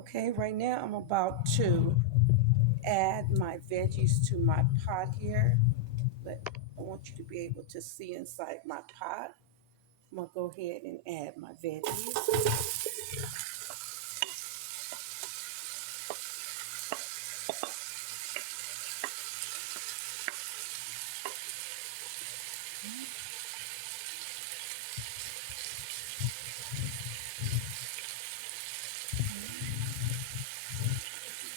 Okay, right now I'm about to add my veggies to my pot here, but I want you to be able to see inside my pot. I'm gonna go ahead and add my veggies.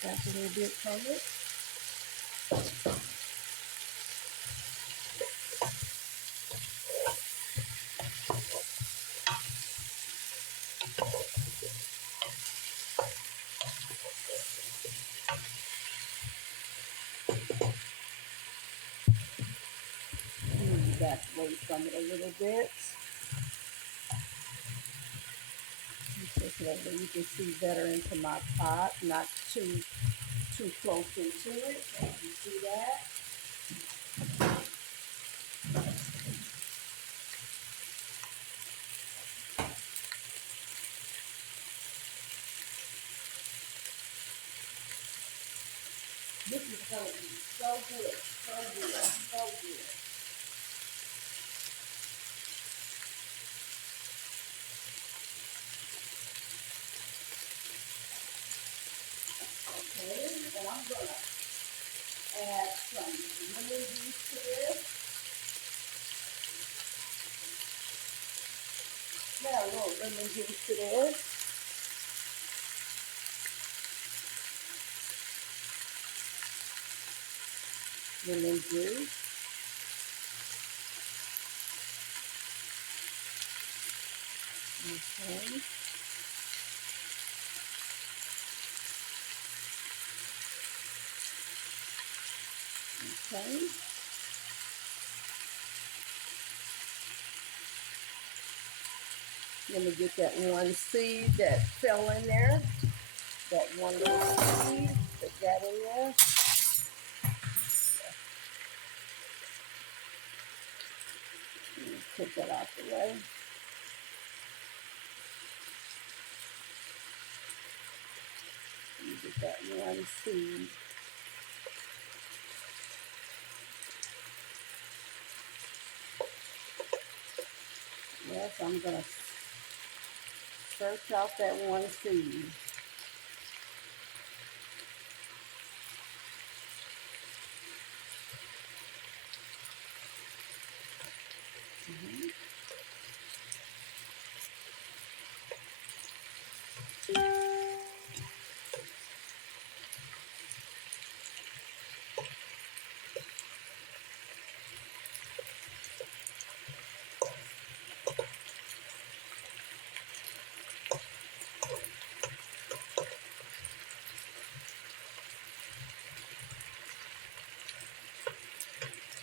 That's a little bit from it. Back away from it a little bit. So that way you can see better into my pot, not too close into it. You see that? This is gonna be so good, so good, so good. Okay, and I'm gonna add some lemon juice to this. Yeah, a little lemon juice to this. Lemon juice. Okay. Okay. Let me get that one seed that fell in there. That one little seed. Put that in there. Take that out the way. Let me get that one seed. Yes, I'm going to search out that one seed.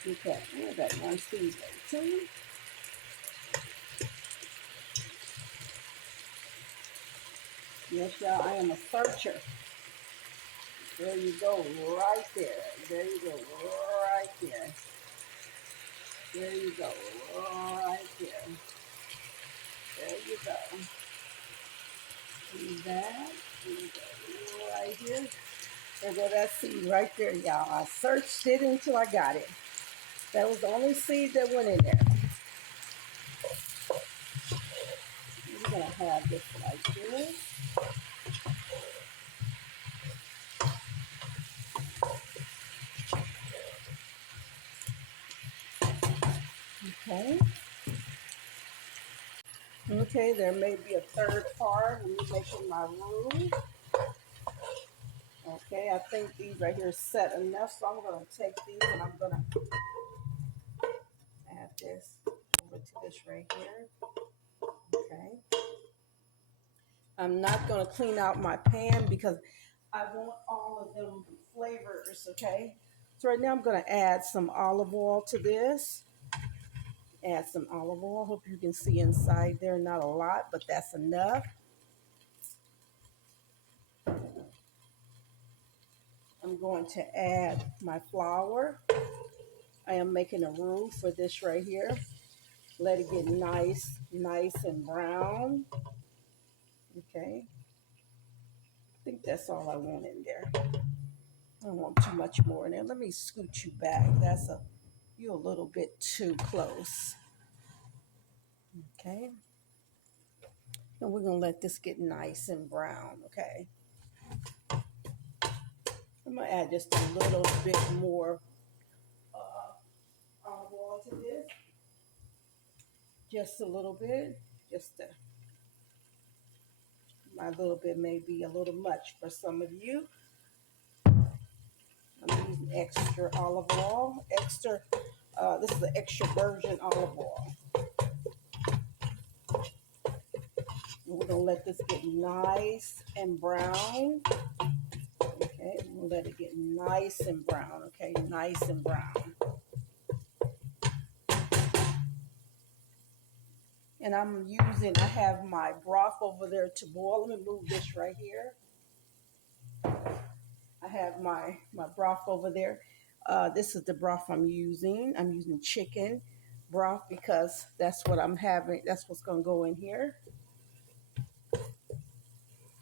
Okay, I got one seed there too. Yes, y'all, I am a searcher. There you go, right there. There you go, right there. There you go, right there. There you go. See that? There you go, right here. There go that seed right there, y'all. I searched it until I got it. That was the only seed that went in there. We're gonna have this like this. Okay. Okay, there may be a third part when you're making my roux. Okay, I think these right here set enough, so I'm gonna take these and I'm gonna add this over to this right here. Okay. I'm not gonna clean out my pan because I want all of them flavors, okay? So right now I'm gonna add some olive oil to this. Add some olive oil. Hope you can see inside there. Not a lot, but that's enough. I'm going to add my flour. I am making a roux for this right here. Let it get nice and brown. Okay. I think think that's all I want in there. I don't want too much more in there. Let me scoot you back. You're a little bit too close. Okay. And we're gonna let this get nice and brown, okay? I'm gonna add just a little bit more olive oil to this. Just a little bit. My little bit may be a little much for some of you. I'm using extra olive oil. This is the extra virgin olive oil. And we're gonna let this get nice and brown. Okay, we'll let it get nice and brown. Okay, nice and brown. And I have my broth over there to boil. Let me move this right here. I have my broth over there. This is the broth I'm using. I'm using chicken broth because that's what I'm having. That's what's going to go in here.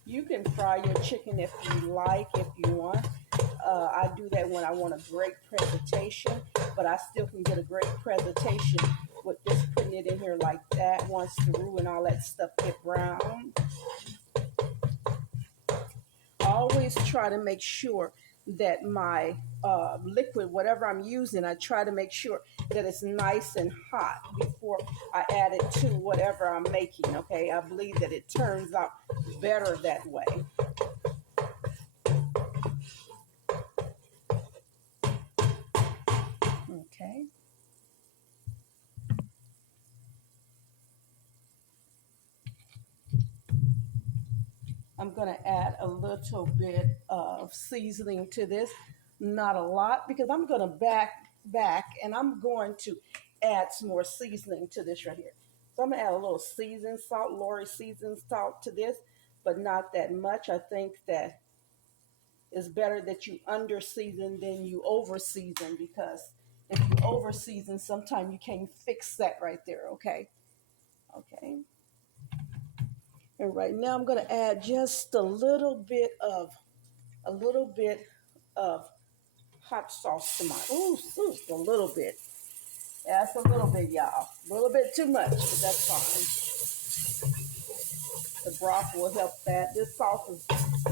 You can fry your chicken if you like, if you want. I do that when I want a great presentation, but I still can get a great presentation with just putting it in here like that once the roux and all that stuff get brown. I always try to make sure that my liquid, whatever I'm using, I try to make sure that it's nice and hot before I add it to whatever I'm making, okay? I believe that it turns out better that way. Okay. I'm going to add a little bit of seasoning to this. Not a lot, because I'm going to back and I'm going to add some more seasoning to this right here. So I'm going to add a little seasoned salt, Lori seasoned salt to this, but not that much. I think that it's better that you under season than you over season, because if you over season, sometimes you can't fix that right there, okay? Okay. And right now I'm going to add just a little bit of hot sauce to mine. Ooh, a little bit. That's a little bit, y'all. A little bit too much, but that's fine. The broth will help that.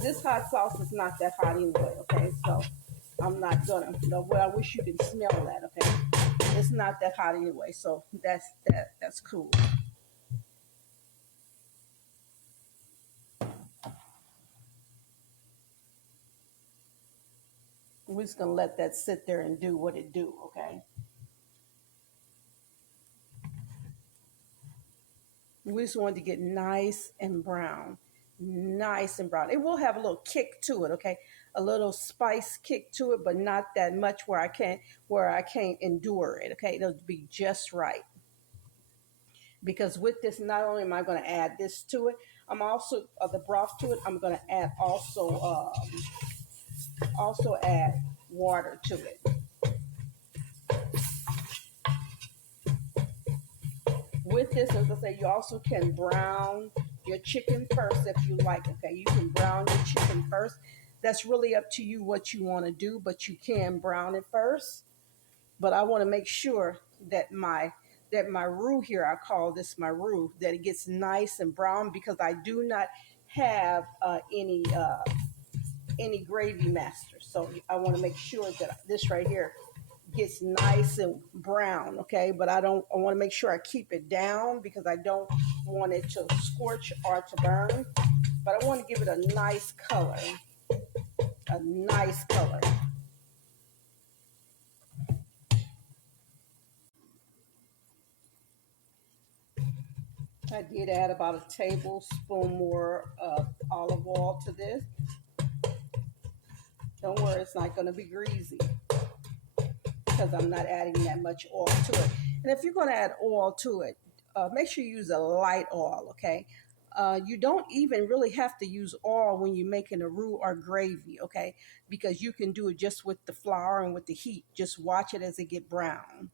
This hot sauce is not that hot anyway, okay? So I'm not gonna, well, I wish you could smell that, okay? It's not that hot anyway, so that's cool. We're just gonna let that sit there and do what it do, okay? We just want to get nice and brown. Nice and brown. It will have a little kick to it, okay? A little spice kick to it, but not that much where I can't endure it, okay? It'll be just right. Because with this, not only am I going to add this to it, I'm also the broth to it. I'm going to add also add water to it. With this, as I say, you also can brown your chicken first if you like. Okay, you can brown your chicken first. That's really up to you what you want to do, but you can brown it first. But I want to make sure that my roux here, I call this my roux, that it gets nice and brown, because I do not have any gravy master. So I want to make sure that this right here gets nice and brown, okay? But I want to make sure I keep it down, because I don't want it to scorch or to burn. But I want to give it a nice color. A nice color. I did add about a tablespoon more of olive oil to this. Don't worry, it's not going to be greasy, because I'm not adding that much oil to it. And if you're going to add oil to it, make sure you use a light oil, okay? You don't even really have to use oil when you're making a roux or gravy, okay? Because you can do it just with the flour and with the heat. Just watch it as it get brown.